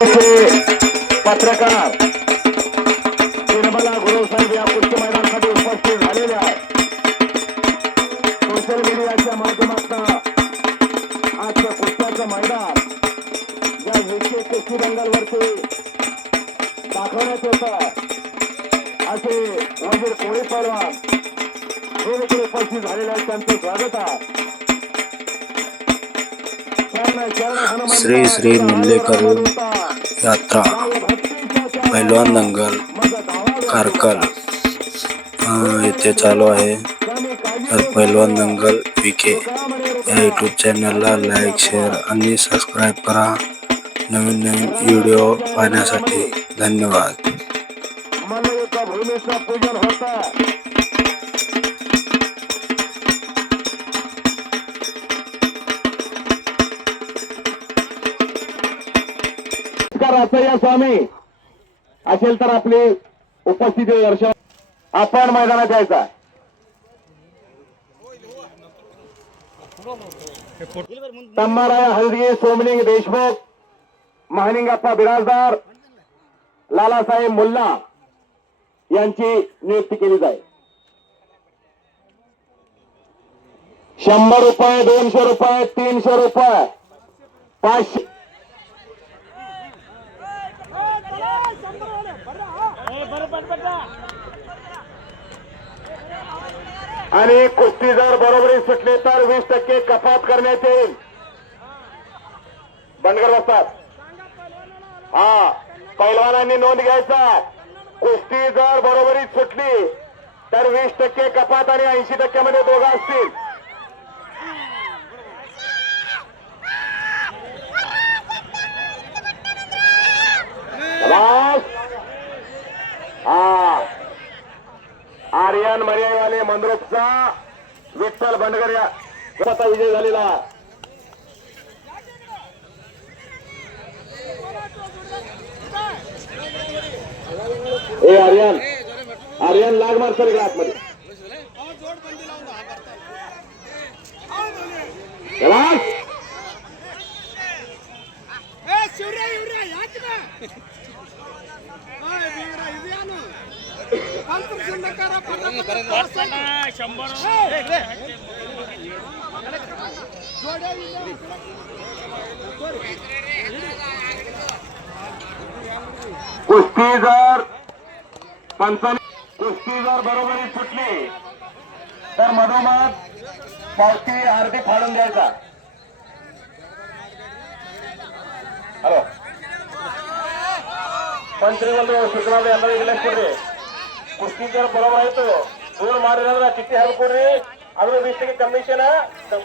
पत्रकार निर्मला गुरुसाहेब या कुस्ती मैदानासाठी उपस्थित झालेले आहेत. सोशल मीडियाच्या माध्यमातून आजचं कुस्त्याचं मैदान या विशेष कुस्ती दंगलवरती दाखवण्यात येतं. असे वजीर कोळी पैलवान हे देखील उपस्थित झालेले आहेत. त्यांचं स्वागत आहे. श्री श्री निल्लेकर यात्रा पैलवान दंगल कारकल येथे चालू आहे. तर पैलवान दंगल विके या यूट्यूब चॅनलला लाईक, शेअर आणि सबस्क्राईब करा. नवीन नवीन व्हिडिओ पाहण्यासाठी धन्यवाद. पूजन होतं. रासय्या स्वामी असेल तर आपली उपस्थिती दर्शव. आपण मैदानात यायचा. तम्माराया हलदगी, सोमलिंग देशमुख, महानिंगप्पा बिराजदार, लालासाहेब मुल्ला यांची नियुक्ती केली जाईल. 100 रुपये, 200 रुपये, 300 रुपये, 500 आणि कुस्ती जर बरोबरी सुटली तर 20% कपात करण्यात येईल. बंडगर बसतात. हा, पैलवानांनी नोंद घ्यायचा. कुस्ती जर बरोबरी सुटली तर 20% कपात आणि 80% मध्ये दोघं असतील. आर्यन मर्यावाले मंद्रुपचा विठ्ठल बंडगर या विजय झालेला. ए आर्यन, आर्यन लाग मार सर आतमध्ये. कुस्ती जर कुस्ती जर बरोबरी सुटली तर मधोमध पावती आरती फाडून द्यायचा. हॅलो पंत्री शुक्रवार यांना दिले. कुस्ती जर बरोबर आहे तो दोन मार चिट्टी हल कोड्री ಅದು 20% ಕಮಿಷನ್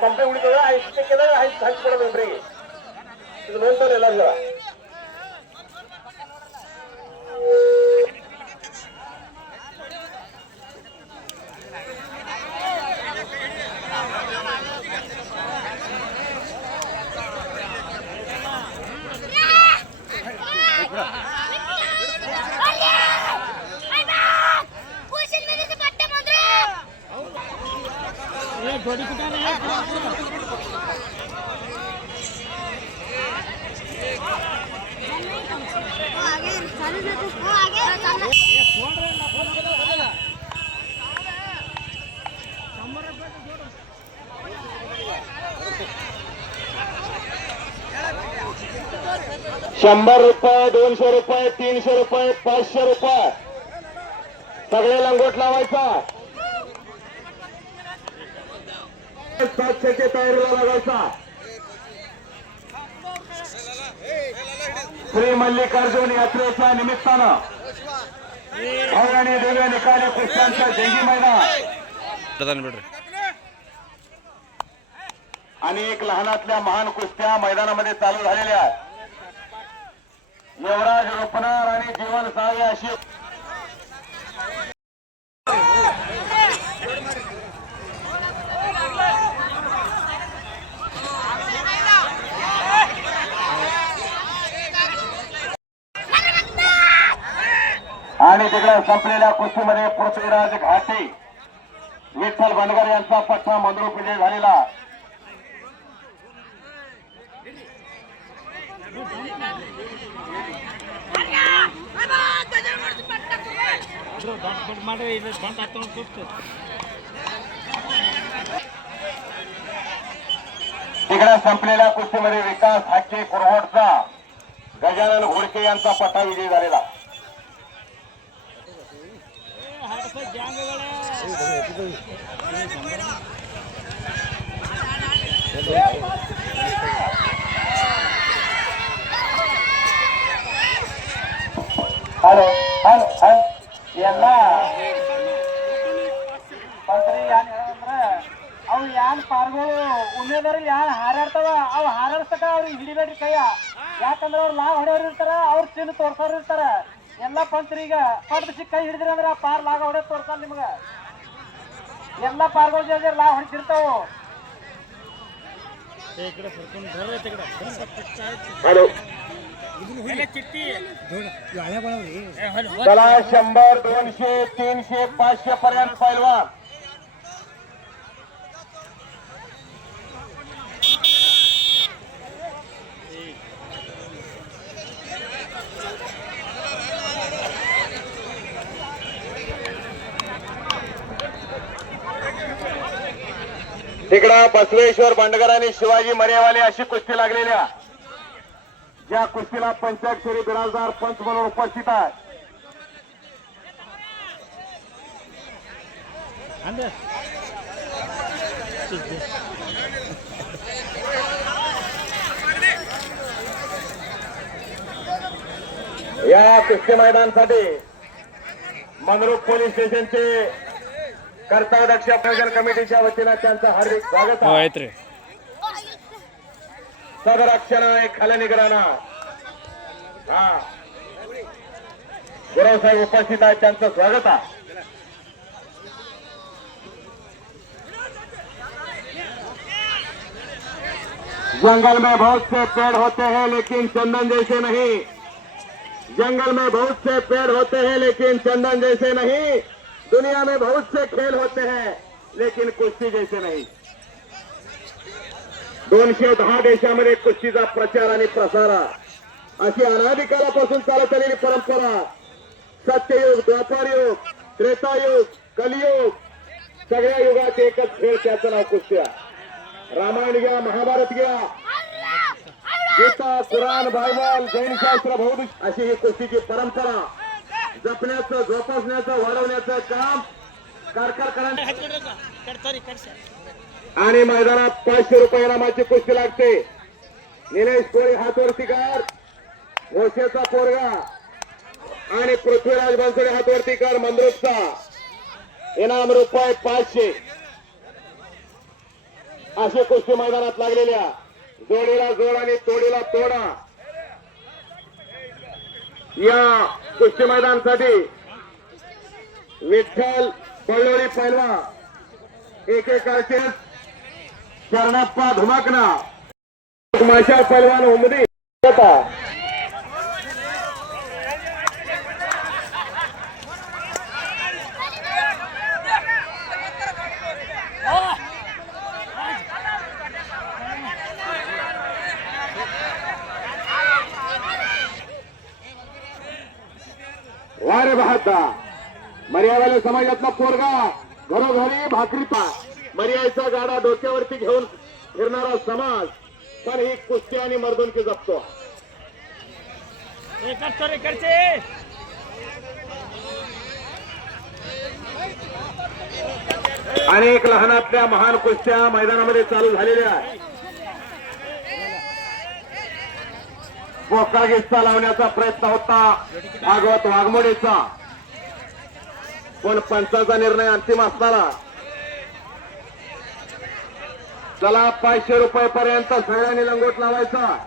ಕಂಪ್ನಿ ಉಳಿತದ 5% ಹಂಚ್ಕೊಡೋದು ಇಬ್ಬರಿಗೆ. ಇದು ನೋಡ್ತಾರೆ ಎಲ್ಲರೂ. ₹100, 200 रुपये, 300 रुपये, 500 रुपये सगळे लंगोट लावायचा. 700च्या तयारीला लागायचा. श्री मल्लिकार्जुन यात्रेच्या निमित्तानं आणि दिव्य निकाली कुस्त्यांचं जंगी मैदान अनेक लहानातल्या महान कुस्त्या मैदानामध्ये चालू झालेल्या आहेत. युवराज रोपणार आणि जीवन सहाय्य अशी आणि तिकडे संपलेल्या कुस्तीमध्ये पृथ्वीराज घाटे, विठ्ठल बनगर यांचा पट्टा मंद्रुप विजय झालेला. तिकडे संपलेल्या कुस्तीमध्ये विकास हाके कुरवडचा गजानन घोडके यांचा पट्टा विजयी झालेला. हॅलो हॅलो हॅलो ಎಲ್ಲ ಮಂತ್ರಿ ಯಾನ್ ಹೇಳಂದ್ರ ಅವು ಯಾನ್ ಪಾರ್ಗಳು ಉಮೇದವ್ರಿಗೆ ಯಾನ್ ಹಾರಾಡ್ತಾವ ಅವು ಹಾರಾಡ್ಸಕ ಅವ್ರಿಗೆ ಹಿಡಿಬೇಡ್ರಿ ಕೈಯ. ಯಾಕಂದ್ರ ಅವ್ರು ಲಾಗ್ ಹೊಡೆಯೋರು ಇರ್ತಾರ, ಅವ್ರ ಚಿನ್ನ ತೋರ್ಸೋರು ಇರ್ತಾರ. ಎಲ್ಲಾ ಪಂತ್ರಿ ಈಗ ಪಡ್ ಬಿಸಿ ಕೈ ಹಿಡಿದ್ರಿ ಅಂದ್ರ ಆ ಪಾರ್ ಲಾಗ ಹೊಡೆಯೋದು ತೋರ್ಸಲ್ಲ ನಿಮ್ಗ. ಎಲ್ಲಾ ಪಾರ್ಗಳು ಜೊತೆ ಲಾಗ್ ಹೊಡಿತಿರ್ತಾವು. हॅलो चला 100 200 300 500 पर्यंत पैलवान. तिकडं बसवेश्वर भांडगर आणि शिवाजी मर्यावाले अशी कुस्ती लागलेल्या, ज्या कुस्तीला पंचाक्षरी बिराजदार पंच म्हणून उपस्थित आहे. या कुस्ती मैदानासाठी मंगरुळ पोलीस स्टेशनचे कर्तव्यदक्ष प्रयोजन कमिटीच्या वतीनं त्यांचं हार्दिक स्वागत आहे. सदरक्षण खाली निगराणा हा गुरव साहेब उपस्थित आहेत, त्यांचं स्वागत आहे. जंगल में बहुत से पेड़ होते हैं लेकिन चंदन जैसे नहीं. जंगल में बहुत से पेड़ होते हैं लेकिन चंदन जैसे नहीं. दुनिया में बहुत से खेल होते हैं लेकिन कुस्ती जैसे नहीं. 210 देशामध्ये कुस्तीचा प्रचार आणि प्रसार अशी अनादिकालापासून चालत आलेली परंपरा. सत्ययुग, द्वापारयुग, त्रेतायुग, कलियुग, सगळ्या युगात एकच खेळ, त्याचं नाव कुस्ती आहे. रामायण घ्या, महाभारत घ्या, गीता, कुराण, बायबल, जैनशास्त्र, बौद्ध, अशी ही कुस्तीची परंपरा जपण्याचं, जोपासण्याचं, वाढवण्याचं काम कारकर्त्यांनी. आणि मैदानात 500 रुपये इनामाची कुस्ती लागते. निलेश कोळी हातवरती कर, घोषेचा पोरगा आणि पृथ्वीराज बनसोडे हातवरती कर, मंद्रुपचा. इनाम रुपये 500. असे कुस्ती मैदानात लागलेल्या, जोडीला जोड आणि तोडीला तोडा. या कुस्ती मैदानासाठी विठ्ठल पल्लोरी पैलवान, एकेकाचे शरणप्पा धुमाकना, माशा पैलवान उमदी होता. वारे बहाता मर्यावाल्या समाजातला पोरगा घरोघरी भाकरीचा मर्यादेचा गाडा डोक्यावरती घेऊन फिरणारा समाज, पण ही कुस्ती आणि मर्दुनकी जपतो. अनेक लहानातल्या महान कुस्त्या मैदानामध्ये चालू झालेल्या आहेत. पोकळ गिस्ता लावण्याचा प्रयत्न होता भागवत वाघमोडेचा, पण पंचाचा निर्णय अंतिम असताना. चला 500 रुपये पर्यंत सगळ्यांनी लंगोट लावायचा.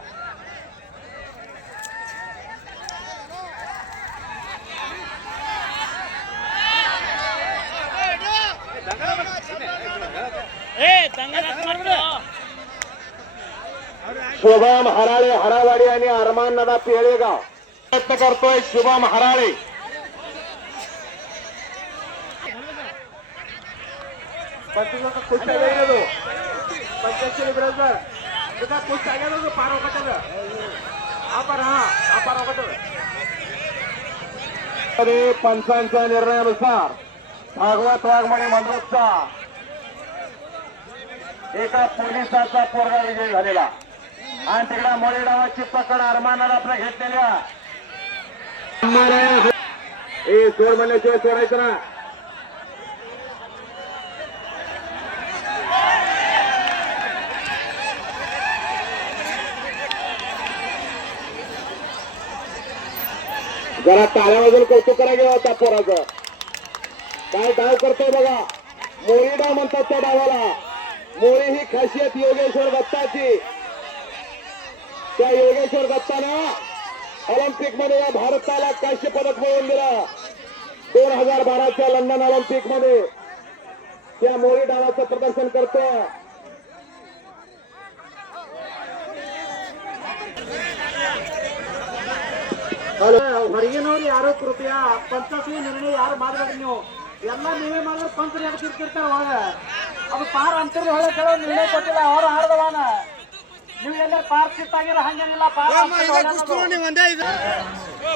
शुभम हराळे हरावाडी आणि अरमान नदा पेळेगाव प्रयत्न करतोय. शुभम हराळे पंचांच्या निर्णयानुसार भागवत वाघमोडे मंडळचा एका पोलिसाचा पोरगा विजय झालेला आणि तिकडे मोळे डावाची पकड अरमानाला आपल्या घेतलेल्या सोड म्हणल्याशिवाय सोडायचं ना. जरा टाळ्या वाजून कौतुक करायला होता पोराचं. काय डाव करतोय बघा. मोळी डाव म्हणतात त्या डावाला. मोळी ही खासियत योगेश्वर दत्ताची. त्या योगेश्वर दत्तानं ऑलिम्पिक मध्ये या भारताला कांस्य पदक मिळवून दिलं. 2012च्या लंडन ऑलिम्पिक मध्ये त्या मोळी डावाचं प्रदर्शन करतोय. ಹೊರಗಿನವ್ರು ಯಾರೋ ಕೃಪೆಯ ಪಂಚಾಯತಿ ನಿರ್ಣಯ ಯಾರು ಮಾಡ್ಬೇಕು ನೀವು ಎಲ್ಲ ನೀವೇ ಮಾಡಿದ್ರೆ ಪಂಚರು ಯಾರು ತಿರ್ತಿರ್ತಾರ ಒಳಗ ಅದು ಪಾರ್ ಅಂತರ್ಲಿ ಹೊಳೆ ಕೆಲವು ನಿರ್ಣಯ ಕೊಟ್ಟಿಲ್ಲ ಅವರು ಆಡ್ದವಾನ ನೀವು ಎಲ್ಲ ಪಾರ್ ಸಿಟ್ಟಾಗಿರ ಹಂಗೇನಿಲ್ಲ ಪಾರ್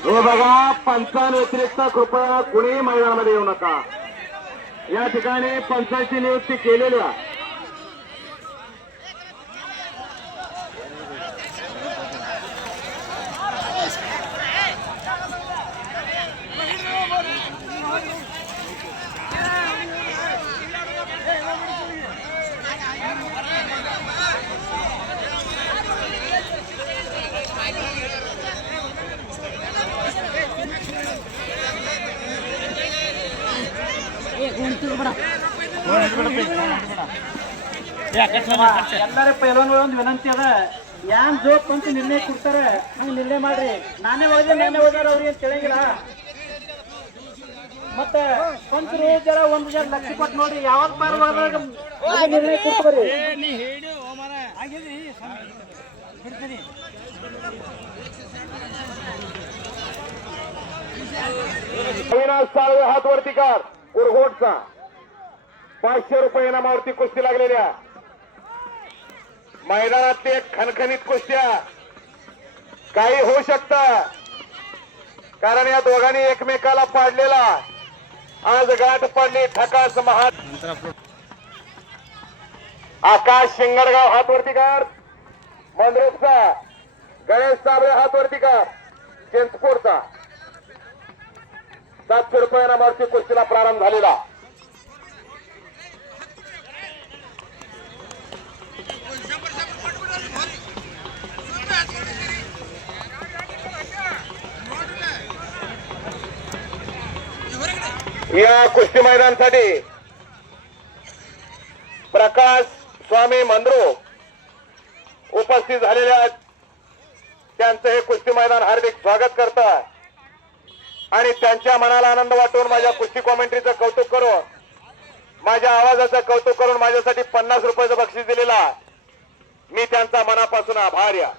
हे बघा पंचांत व्यतिरिक्त कृपया कुणीही मैदानामध्ये येऊ नका. या ठिकाणी पंचायती नियुक्ती केलेल्या ಎಲ್ಲರೂ ಪೈಲವಾನ್ಗಳು ಒಂದು ವಿನಂತಿ ಅದ ಯಾನ್ ಜೋ ಪಂಚ ನಿರ್ಣಯ ಕೊಡ್ತಾರೆ ನೀವು ನಿರ್ಣಯ ಮಾಡ್ರಿ. ನಾನೇ ಹೋದ್ರೆ ಅವ್ರಿಗೆ ಅಂತ ಕೇಳಂಗಿಲ್ಲ. ಮತ್ತೆ ಪಂಚರು ಜರ ಒಂದು ಜರ ಲಕ್ಷ ಕೊಟ್ಟು ನೋಡಿ ಯಾವಾಗ ಪಾರ ನಿರ್ಣಯ ಕೊಡ್ತಾರೆ. अविनाश साळवे हात वरती कर. कुरघोटचा 500 रुपये इनामावरती कुस्ती लागलेल्या मैदानातले खणखणीत कुस्त्या काही होऊ शकतं. कारण या दोघांनी एकमेकाला पाडलेला आज गाठ पडली. ठकास महा आकाश शिंगडगाव हात वरती कर. मंद्रुपचा गणेश साबळे हात वरती कर. चिंचपूरचा 700 रुपये इनामावरती कुस्तीला प्रारंभ झालेला. या कुस्ती मैदानासाठी प्रकाश स्वामी मंद्रो उपस्थित झालेले आहेत. त्यांचं हे कुस्ती मैदान हार्दिक स्वागत करतात आणि त्यांच्या मनाला आनंद वाटून माझ्या कुस्ती कॉमेंट्रीचं कौतुक करून माझ्या आवाजाचं कौतुक करून माझ्यासाठी 50 रुपयाचं बक्षीस दिलेला मी त्यांचा मनापासून आभार या.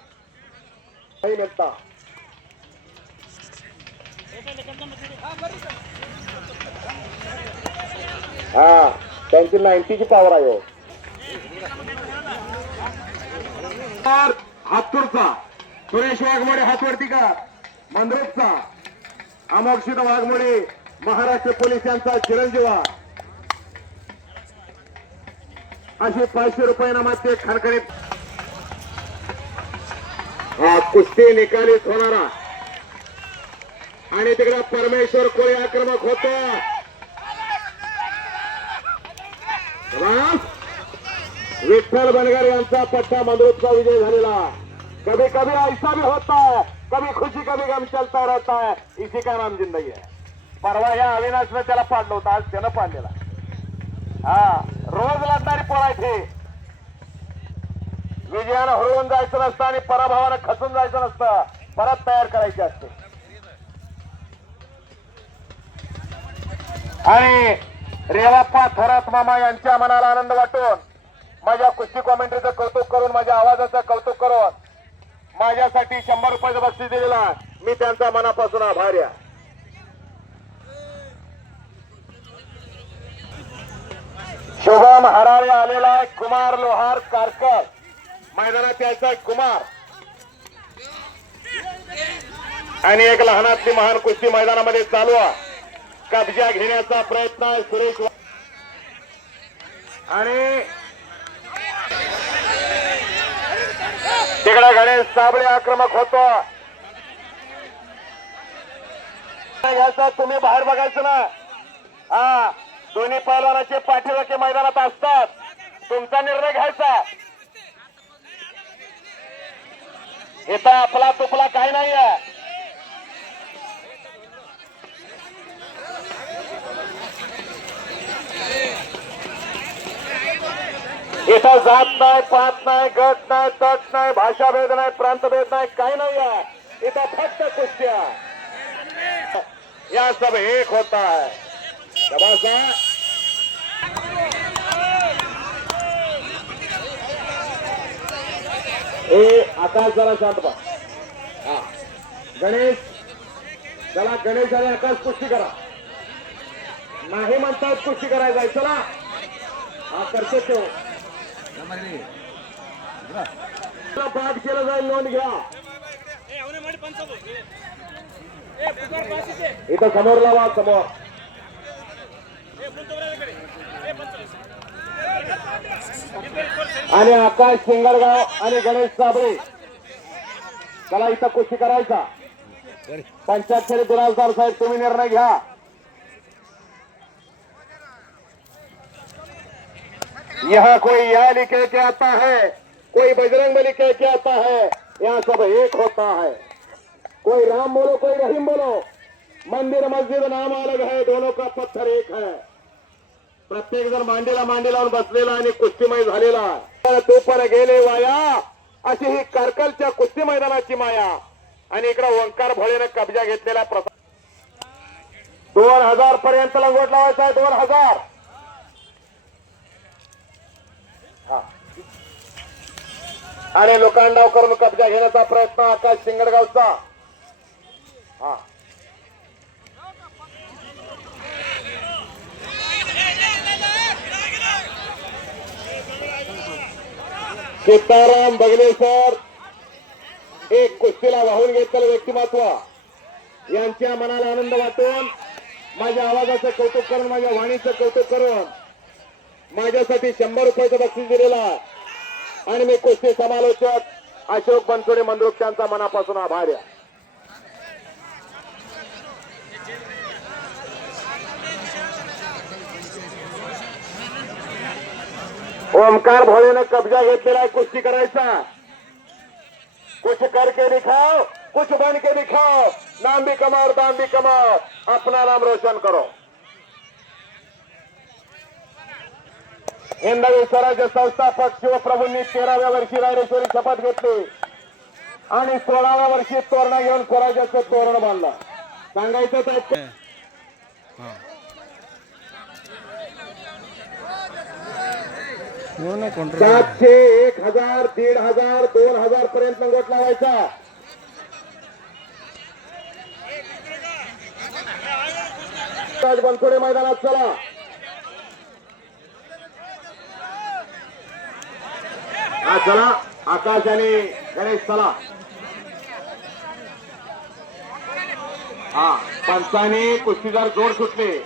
हा त्यांची 90ची पॉवर आहे. हातूरचा सुरेश वाघमोडे हातवरती का. मंद्रुपचा अमोक्षित वाघमोडे महाराष्ट्र पोलीस यांचा चिरंजीवा असे 500 रुपये नामाचे खणखणीत कुस्ती निकालीत होणारा आणि तिकडे परमेश्वर कोळी आक्रमक होतो. विठ्ठल बनगर यांचा पट्टा मंद्रुपचा विजय झालेला. कभी कभी ऐसा भी होता है, कभी खुशी कभी गम चलता रहता है, इसी का नाम जिंदगी है. परवा या अविनाशने त्याला पाडलं होतं, आज त्यानं पाडलेला. हा रोज लढणारी पळायची. विजयानं हरवून जायचं नसतं आणि पराभवानं खचून जायचं नसतं. परत तयार करायची असते. आणि रेवाप्पा थोरात मामा यांच्या मनाला आनंद वाटून माझ्या कुस्ती कॉमेंट्रीचं कौतुक करून माझ्या आवाजाचं कौतुक करून माझ्यासाठी 100 रुपयाचं बक्षीस दिलेला मी त्यांचा मनापासून आभार या. शुभम हराळे आलेला आहे. कुमार लोहार कारकर मैदानात यायचा कुमार आणि एक लहानातली महान कुस्ती मैदानामध्ये चालू आहे. कब्जा घेण्याचा प्रयत्न आहे सुरेश आणि तिकडे गणेश साबळे आक्रमक होतो. याचा तुम्ही बाहेर बघायचं ना. हा, दोन्ही पैलवानाचे पाठीराखे मैदानात असतात. तुमचा निर्णय घ्यायचा. इथं आपला तुपला काही नाहीये. इथं जात नाही, पात नाही, गट नाही, तट नाही, भाषाभेद नाही, प्रांतभेद नाही, काही नाहीये. इथं फक्त कुस्त्या. या सब एक होता है. शाबाश है. आकाश जरा शांत बा. हा, गणेश चला. गणेश आणि आकाश कुस्ती करा. नाही म्हणतात कुस्ती करायचा. चला. हा, करतो तो. पाठ केलं जाईल. नोंद घ्या. इथं समोर लावा. समोर आणि आकाश सिंगरगाव आणि गणेश साबळे चला इथं कुस्ती करायचा. 75 बिराजदार साहेब तुम्ही निर्णय घ्या. यहाँ कोई याली कह के आता है, कोई बजरंग बली कह के आता है. यहाँ सब एक होता है. कोई राम बोलो, कोई रहीम बोलो. मंदिर मस्जिद नाम अलग है, दोनों का पत्थर एक है. प्रत्येक जण मांडीला मांडी लावून बसलेला आणि कुस्तीमय झालेला. तो पण गेले वाया. अशी ही कारकलच्या कुस्ती मैदानाची माया. आणि इकडे ओंकार भोळेने कब्जा घेतलेला प्रसाद. 2000 पर्यंत लंगोट लावायचा आहे. 2000. आणि लोकांडाव करून कब्जा घेण्याचा प्रयत्न आकाश सिंगडगावचा. हा, सीताराम बगले सर एक कुस्तीला वाहून घेतलेलं व्यक्तिमत्व. यांच्या मनाला आनंद वाटून माझ्या आवाजाचं कौतुक करून, माझ्या वाणीचं कौतुक करून माझ्यासाठी 100 रुपयाचं बक्षीस दिलेला. आणि मी कुस्ती समालोचक अशोक बनसोडे मंद्रुप यांचा मनापासून आभार आहे. ओमकार भोळेने कब्जा घेतलेला आहे. कुस्ती करायचा. कुछ करके दिखाओ, कुछ बन के दिखाओ. नाम भी कमाओ, दाम भी कमाओ. अपना नाम रोशन करो. हिंदवी स्वराज्य संस्थापक शिवप्रभूंनी 13व्या वर्षी रायरेश्वरी शपथ घेतली आणि 16व्या वर्षी तोरणा घेऊन स्वराज्याचं तोरण बांधलं. सांगायचं तर 700, 1000, 1500, 2000 पर्यंत लंगोट लावायचा. बनसोडे मैदानात चला. हा, चला. आकाश आणि गणेश चला. हा, पंचांनी कुस्तीदार जोड सुटले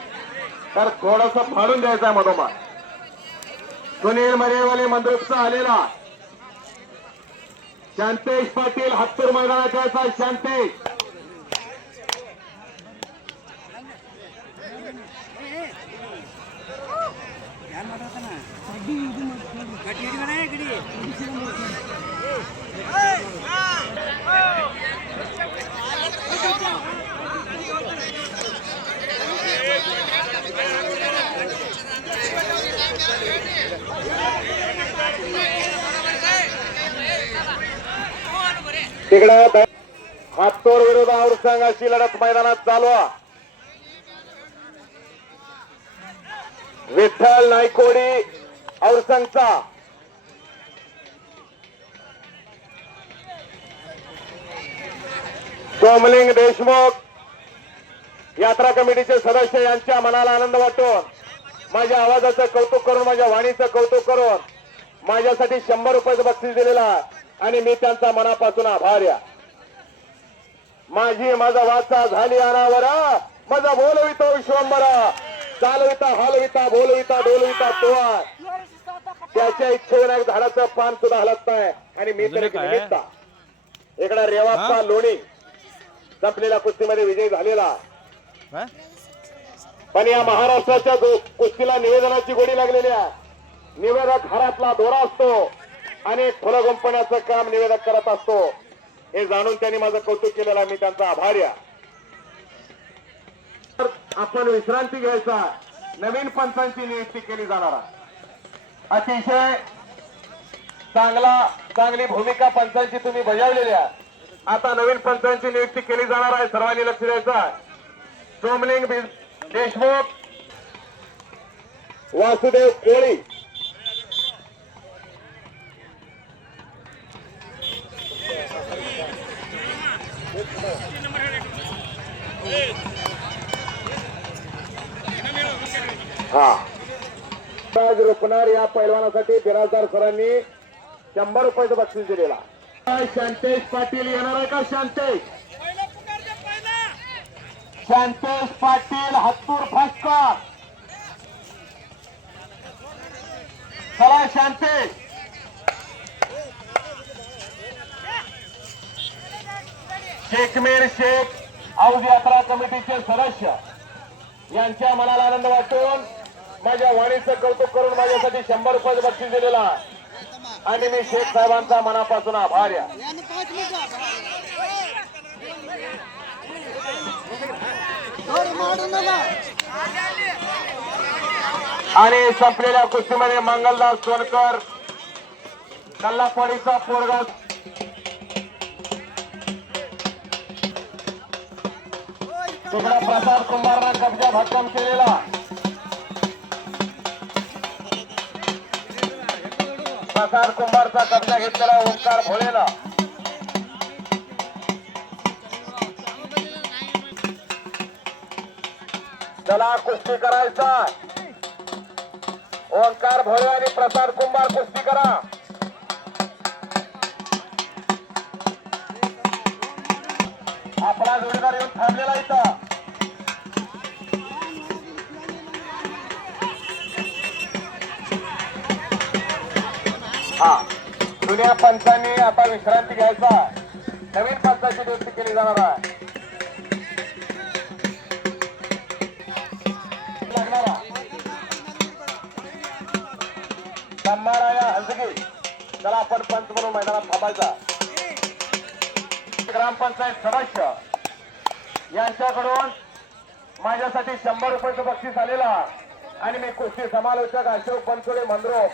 तर थोडस फाडून द्यायचं मधोमध. सुनील मरेवाले मंद्रुपचा आलेला. शांतेश पाटील हत्तूर मैदानाचा. शांतेश तिकडे हातोर विरुद्ध औरंग अशी लढत मैदानात चालू आहे. विठ्ठल नायकोडी औरंगचा. सोमलिंग देशमुख यात्रा कमिटीचे सदस्य यांच्या मनाला आनंद वाटून, माझ्या आवाजाचं कौतुक करून, माझ्या वाणीचं कौतुक करून माझ्यासाठी 100 रुपयाचं बक्षीस दिलेला आणि मी त्यांचा मनापासून आभार आहे. माझी माझा वाचा झाली अनावरा माझा बोलवितो विश्वंबरा चालविता हलविता बोलविता डोलविता तोवा त्याच्या इच्छेविनायक झाडाचं पान सुद्धा हलत नाही आणि मी तर एक निमित्ता इकडा रेवाप्पा लोणी संपलेल्या कुस्तीमध्ये विजय झालेला पण या महाराष्ट्राच्या कुस्तीला निवेदनाची गोडी लागलेली आहे. निवेदक हारातला दोरा असतो आणि फुलं गुंफण्याचं काम निवेदक करत असतो हे जाणून त्यांनी माझं कौतुक केलेलं आहे. मी त्यांचा आभारी आहे. आपण विश्रांती घ्यायचा नवीन पंचांची नियुक्ती केली जाणार आहे. अतिशय चांगली भूमिका पंचांची तुम्ही बजावलेली आहे. आता नवीन पंचांची नियुक्ती केली जाणार आहे. सर्वांनी लक्ष द्यायचं. सोमलिंग देशमुख वासुदेव कोळी हा रोखणार या पैलवानासाठी बिराजदार सरांनी 100 रुपयाचं बक्षीस दिलेला. शांतेश पाटील येणार आहे का? शांतेश पाटील हत्तूर फस्कर. चला शांतेश. शेखमेर शेख औज यात्रा कमिटीचे सदस्य यांच्या मनाला आनंद वाटून माझ्या वाणीचं कौतुक करून माझ्यासाठी 100 रुपयाचं बक्षीस दिलेला आणि मी शेख साहेबांचा मनापासून आभार आहे. आणि संपलेल्या कुस्तीमध्ये मंगलदास सोनकर कल्लापवाडीचा पोरगा तुकडा प्रसाद कुंभारना कब्जा भक्कम केलेला. प्रसाद कुंभारचा कब्जा घेतलेला ओंकार भोळेला. चला कुस्ती करायचा. ओंकार भोळे आणि प्रसाद कुंभार कुस्ती करा. आपला जोडीदार येऊन थांबलेला इथं. हा जुन्या पंचांनी आता विश्रांती घ्यायचा. नवीन पंचाची नियुक्ती केली जाणार आहे. लागणारा संभाराया हलसगी. चला आपण पंच म्हणून मैदानात थांबायचा. ग्रामपंचायत सदस्य यांच्याकडून माझ्यासाठी 100 रुपयाचं बक्षीस आलेला आणि मी कुस्ती समालोचक अशोक बनसोडे मंद्रो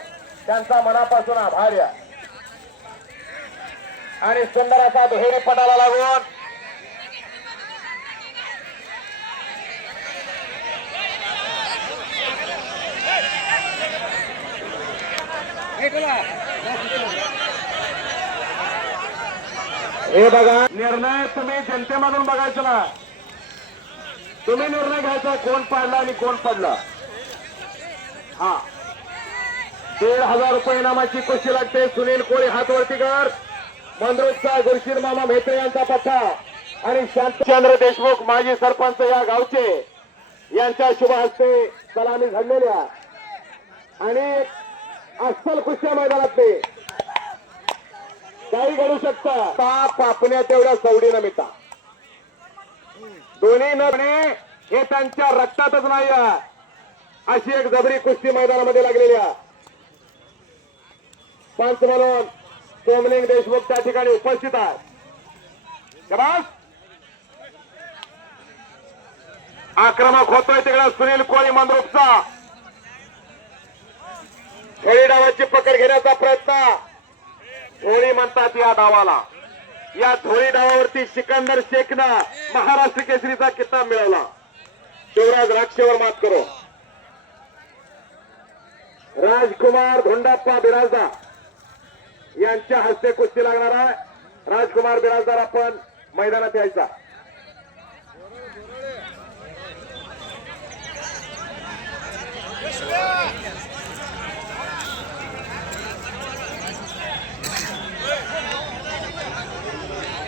त्यांचा मनापासून आभार आहे. आणि सुंदर असा दुहेरी पटाला लागून हे बघा निर्णय तुम्ही जनतेमधून बघायचा ना. तुम्ही निर्णय घ्यायचा कोण पाडला आणि कोण पडला. हा 1,500 रुपये इनामाची कुस्ती लागते. सुनील कोळी हातवरती कर. मंद्रुपचा गुरुशीर मामा मेहते यांचा पट्टा आणि शांतचंद्र देशमुख माजी सरपंच या गावचे यांच्या शुभ हस्ते सलामी झालेल्या आणि अस्सल कुस्त्या मैदानातले काही घडू शकतं. ताप आपल्या तेवढ्या सवडी न मिळता दोन्ही न हे त्यांच्या रक्तातच नाही अशी एक जबरी कुस्ती मैदानामध्ये लागलेली आहे. पंच म्हणून सोमलिंग देशमुख त्या ठिकाणी उपस्थित आहेत. आक्रमक होतोय तिकडे सुनील कोळी मंद्रुपचा. खेळी डावाची पकड घेण्याचा प्रयत्न होळी म्हणतात या डावाला. या धोळी डावावरती सिकंदर शेखनं महाराष्ट्र केसरीचा किताब मिळवला. शिवराज राक्षेवर मात करो. राजकुमार धोंडाप्पा बिराजदार यांच्या हस्ते कुस्ती लागणार आहे. राजकुमार बिराजदार आपण मैदानात यायचा.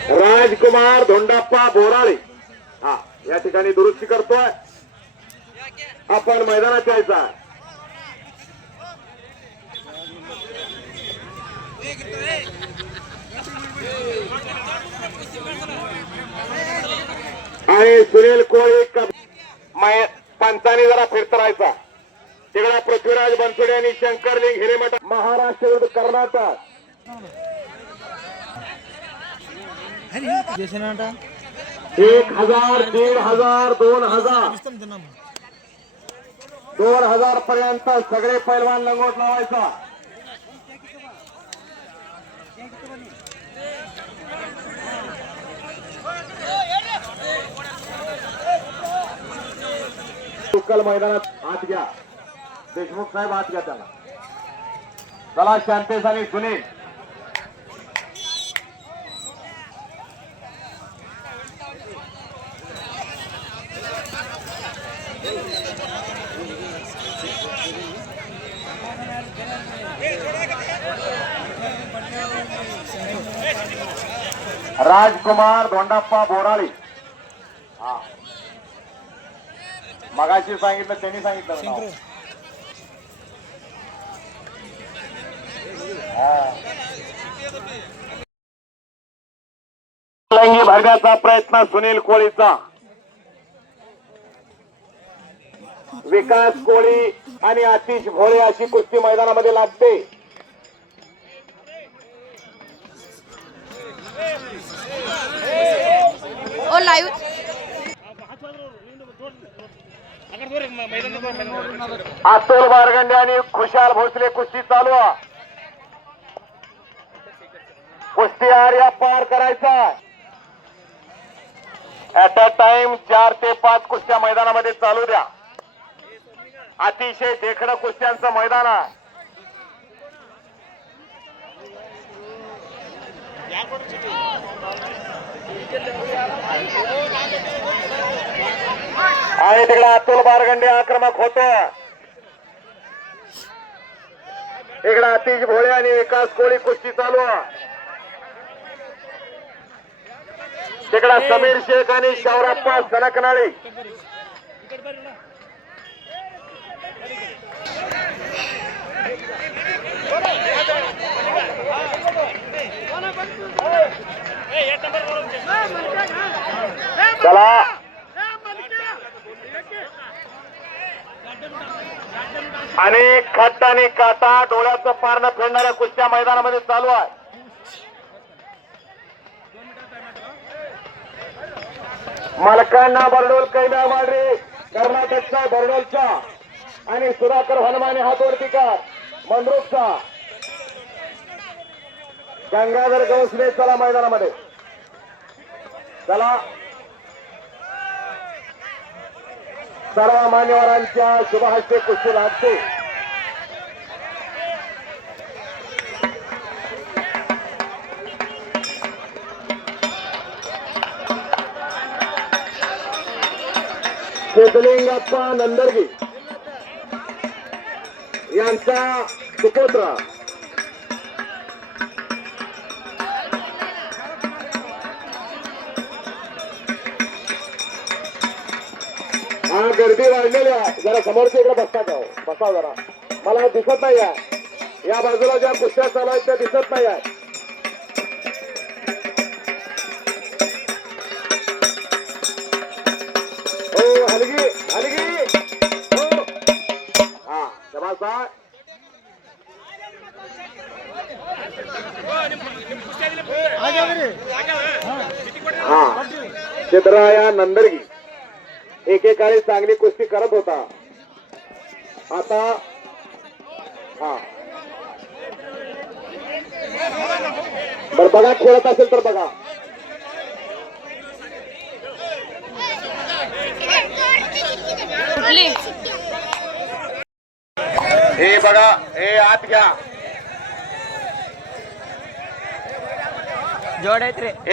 राजकुमार राजकुमार धोंडाप्पा बोराळे हा या ठिकाणी दुरुस्ती करतोय. आपण मैदानात यायचा. आणि सुनील कोळी पंचाने जरा फिरतरायचा. तिकडे पृथ्वीराज बनसोडे आणि शंकरलिंग हिरेमठ. महाराष्ट्र विरुद्ध कर्नाटक. 1000, 1500, 2000 पर्यंत सगळे पैलवान लंगोट लावायचा. मैदानात आत घ्या. देशमुख साहेब आत घ्या त्याला. चला शांतेश आणि सुनील. राजकुमार धोंडाप्पा बोराळे हा मगाशी सांगितलं त्यांनी सांगितलं नाव. लंगी भरण्याचा प्रयत्न सुनील कोळीचा. विकास कोळी आणि आतिश भोळे अशी कुस्ती मैदानामध्ये लागते. ओ लाईव्ह अतुल बारगंडे आणि खुशाल भोसले कुस्ती चालू आहे. कुस्ती आर्या पार करायचा. ऍट अ टाइम 4 ते 5 कुस्त्या मैदानामध्ये चालू द्या. अतिशय देखणं कुस्त्यांचं मैदान आहे. आणि तिकडे अतुल बारगंडे आक्रमक होतो. इकडे आतिश भोळे आणि विकास कोळी कुस्ती चालू आहे. तिकडे समीर शेख आणि शौरप्पा सनकनाळी. चला आणि खट आणि काटा डोळ्याचं पारणं फेडणाऱ्या कुस्त्या मैदानामध्ये चालू आहे. मलकांना बरडोल कैला वाडरे कर्नाटकचा बरडोलचा आणि सुधाकर हनुमाने हातवरतीकर मंद्रुपचा. गंगाधर गौसले चला मैदानामध्ये. चला सर्व मान्यवरांच्या शुभहस्ते कुस्ती लागते. सिद्धलिंगप्पा नंदरगी यांचा सुपुत्र हा गर्दी वाढलेली आहे. जरा समोरच्या इकडे बसता का? बसा जरा. मला दिसत नाही आहे. या बाजूला ज्या कुस्त्या चालू आहेत त्या दिसत नाही आहे. हो हलगी हलगी हो हा शबासा. हा सिद्धराया नंदरगी एकेकाळी चांगली कुस्ती करत होता. आता हा बर बघा खेळत असेल तर बघा. हे बघा हे आत घ्या.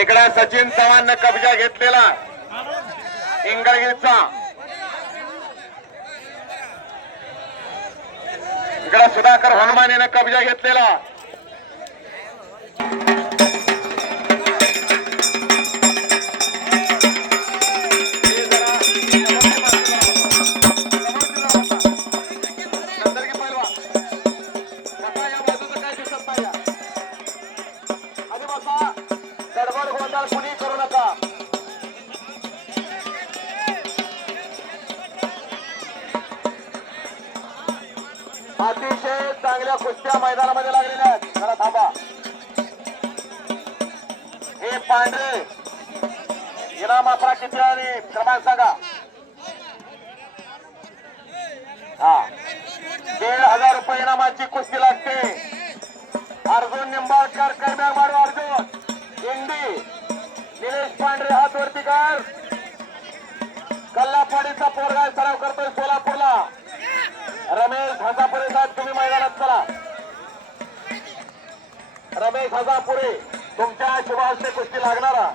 इकडे सचिन चव्हाणनं कब्जा घेतलेला इंगळगीरचा. इकडे सुधाकर हनुमानेनं कब्जा घेतलेला. चांगल्या कुस्त्या मैदानामध्ये लागलेल्या आहेत. जरा थांबा. हे पांढरे इनाम आपला किती आणि क्रमांक सांगा. हा 1,500 रुपये इनामाची कुस्ती लागते. अर्जुन निंबाळकर कैम्याग मारू. अर्जुन इंडी. निलेश पांढरे हात वरती कर. कल्लापाडीचा पोरगा सराव करतोय सोलापूरला. रमेश हजापुरे साहेब तुम्ही मैदानात चला. रमेश हजापुरे तुमच्या शुभास्ते कुस्ती लागणारा.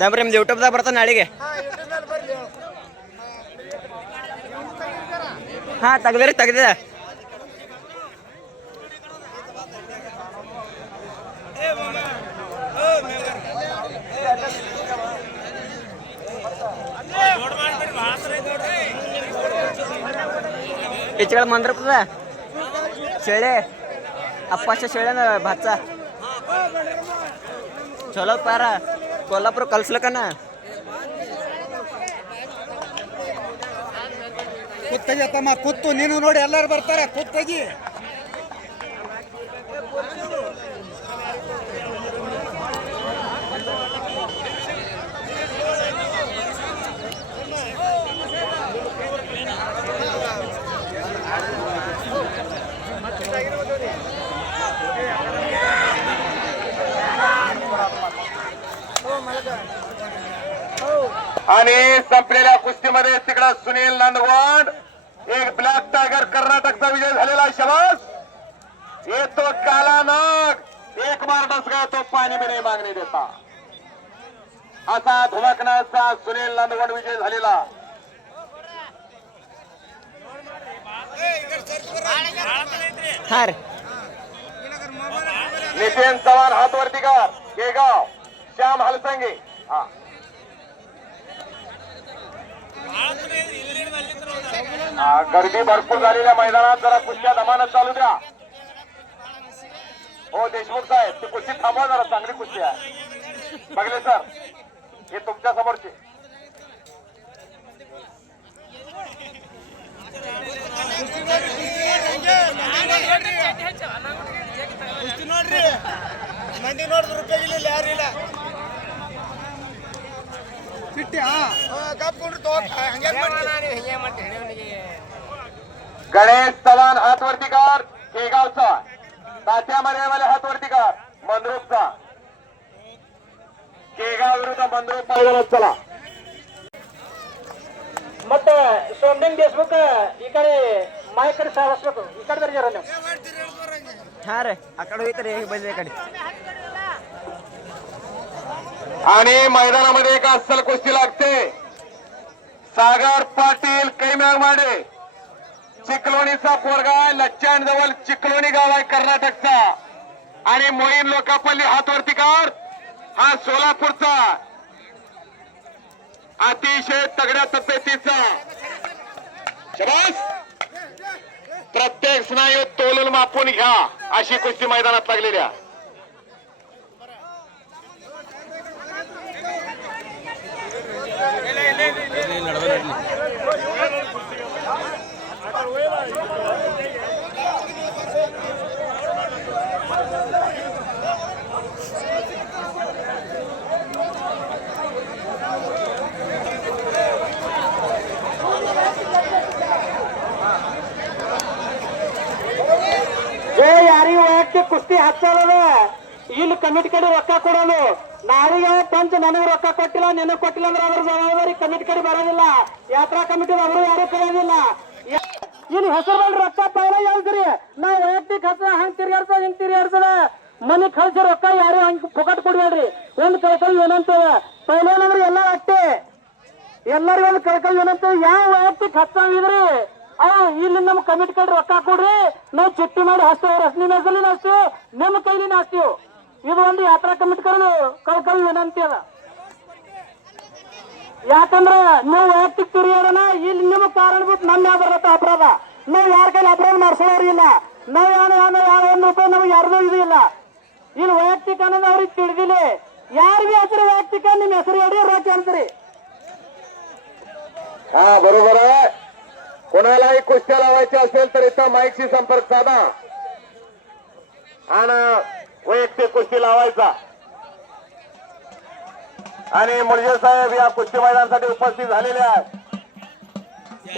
ದಮ್ರಿ ನಿಮ್ದು ಯೂಟ್ಯೂಬ್ದಾಗ ಬರ್ತಾನೆ ನಾಳೆಗೆ. ಹಾ ತೆಗ್ದಿರಿ ತೆಗ್ದಿದೆ. इचकड मंदिरपದ शेळे अप्पाच्या शेळ्यानं भातचा ಚಲೋ ಪಾರ ಕೊಲ್ಲಾಪುರ ಕಲ್ಸ್ಲಕನ ಕುತ್ತಗಿ ತಮ್ಮ ಕುತ್ತು ನೀನು ನೋಡಿ ಎಲ್ಲರೂ ಬರ್ತಾರೆ. ಕುತ್ತಗಿ आणि संपलेल्या कुस्तीमध्ये तिकडं सुनील नांदवड एक ब्लॅक टायगर कर्नाटकचा विजय झालेला. शबास. येतो काला नाग एक मारडस गया तो पाणी भी नाही मागणी देता. असा धुमकण्याचा सुनील नांदवड विजय झालेला. हा रे नितीन चव्हाण हातवर्तीकर केगाव. श्याम हलसंगे. हा गर्दी भरपूर झालेल्या मैदानात जरा कुस्त्या दमानं चालू द्या. हो देशमुख साहेब ती कुस्ती थांबवा जरा. चांगली कुस्ती आहे. बघले सर हे तुमच्या समोरचे. ಮಂದಿ ನೋಡಿದ್ರು ರೂಪಾಯಿ ಯಾರಿಲ್ಲ ಚಿಟ್ಟಿ. गणेश चव्हाण हातवर्तीकर केगावचा. तात्या मर्यावाले हातवर्तीकर मंद्रुपचा. केगाव विरुद्ध मंद्रुप मैदानात चला. ಮತ್ತೆ ಸೋಮಲಿಂಗ್ ದೇಶಮುಖ ಈ ಕಡೆ ಮಾಯಕಡೆ ಸಾಗಿಸ್ಬೇಕು. ಈ ಕಡೆ ಬರ್ಜಾರ ನೀವು. ಹಾ ರೀ ಆ ಕಡೆ ಹೋಯ್ತಾರೆ ಬಜೆ ಕಡೆ. आणि मैदानामध्ये एक अस्सल कुस्ती लागते. सागर पाटील कैम्याग माडे चिखलोणीचा पोरगा. लच्चाण जवळ चिखलोणी गाव आहे कर्नाटकचा. आणि मोईन लोकापल्ली हातवर्तीकर हा सोलापूरचा. अतिशय तगड्या तब्येतीचा. शबास. प्रत्येक स्नायू तोलून मापून घ्या अशी कुस्ती मैदानात लागलेल्या. ಯಾರಿಗೆ ವೈಯಕ್ತಿಕ ಕುಸ್ತಿ ಹಚ್ಚೋದ ಇಲ್ಲಿ ಕಮಿಟಿ ಕಡೆ ರೊಕ್ಕ ಕೊಡೋದು. ನಾಳೆಗೆ ಪಂಚ ನನಗೆ ರೊಕ್ಕ ಕೊಟ್ಟಿಲ್ಲ ನಿನಗೆ ಕೊಟ್ಟಿಲ್ಲ ಅಂದ್ರೆ ಅದ್ರ ಜವಾಬ್ದಾರಿ ಕಮಿಟಿ ಕಡೆ ಬರೋದಿಲ್ಲ. ಯಾತ್ರಾ ಕಮಿಟಿ ಅವರು ಯಾರು ಕರೆಯೋದಿಲ್ಲ. ಇಲ್ಲಿ ಹೆಸರು ಬಂದ್ರೆ ರೊಕ್ಕ ಪೈಲ ಹೇಳ್ತೀರಿ. ನಾವು ವೈಯಕ್ತಿಕ ಹಚ್ಚ ಹಂಗ್ ತಿರ್ಗಾಡ್ಸೋದು ಹಿಂಗ್ ತಿರ್ಗಾಡ್ಸೋದ ಮನೆ ಕಳ್ಸಿ ರೊಕ್ಕ ಯಾರು ಹಂಗ್ ಫೊಕಟ್ ಕೊಡ್ಬೇಡ್ರಿ. ಒಂದ್ ಕಳ್ಕಲ್ ಏನಂತದ ಪೈಲೇನಂದ್ರೆ ಎಲ್ಲ ಅಟ್ಟೆ ಎಲ್ಲರಿಗೂ ಒಂದು ಕಳ್ಕಲ್ ಏನಂತ ಯಾವ ವೈಯಕ್ತಿಕ ಹಚ್ಚಿದ್ರಿ ಇಲ್ಲಿ ನಮ್ಮ ಕಮಿಟಿ ಕಡೆ ರೊಕ್ಕ ಕೊಡ್ರಿ. ನಾವು ಚಿಟ್ಟಿ ಮಾಡಿ ಹಚ್ತೇವೆ. ರಸ್ನಿ ಮೆಸಲಿನ ಹಚ್ತೇವೆ. ನಿಮ್ಮ ಕೈಲಿನ ಹಚ್ತೇವೆ. ಇದು ಒಂದು ಯಾತ್ರಾ ಕಮಿಟಿ ಕಡೆ ಕಳ್ಕಲ್ ವಿನಂತಿ ಅದ. ಯಾಕಂದ್ರೆ ನೀವು ವೈಯಕ್ತಿಕ ತಿರುಗಾಡೋಣ ಇಲ್ಲಿ ನಿಮ್ಮ ಕಾರಣ ಬಿಟ್ಟು ನಮ್ಮ ಯಾವ ಬರತ್ತ ಅಪರಾಧ. ನಾವು ಯಾರ ಕೈಲಿ ಅಪರಾಧ ಮಾಡಿಸೋರು ಇಲ್ಲ. ನಾವು ಒಂದು ರೂಪಾಯಿ ನಮ್ಗೆ ಯಾರ್ದು ಇದು ಇಲ್ಲ. ಇಲ್ಲಿ ವೈಯಕ್ತಿಕ ಅನ್ನೋದು ಅವ್ರಿಗೆ ತಿಳಿದಿಲ್ಲ. ಯಾರಿಗೆ ಹೆಸರು ವೈಯಕ್ತಿಕ ನಿಮ್ಮ ಹೆಸರು ಹೇಳಿ ರೊಕ್ಕ ಅಂತೀರಿ. हा बरोबर आहे. कोणालाही कुस्त्या लावायची असेल तर इथं माईकशी संपर्क साधा आणि वैयक्तिक कुस्ती लावायचा. आणि मुलजे साहेब या कुस्ती मैदानासाठी उपस्थित झालेले आहेत.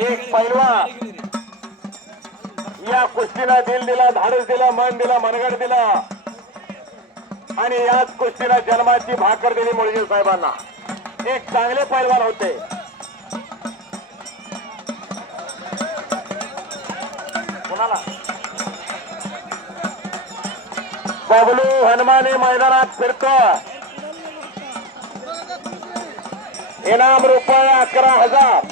एक पैलवान या कुस्तीला दिल दिला, धाडस दिला, मन दिला, मनगड दिला आणि याच कुस्तीला जन्माची भाकर दिली मुलजे साहेबांना. एक चांगले पैलवान होते. बबलू हनुमाने मैदानात फिरतो. इनाम रुपये 11,000.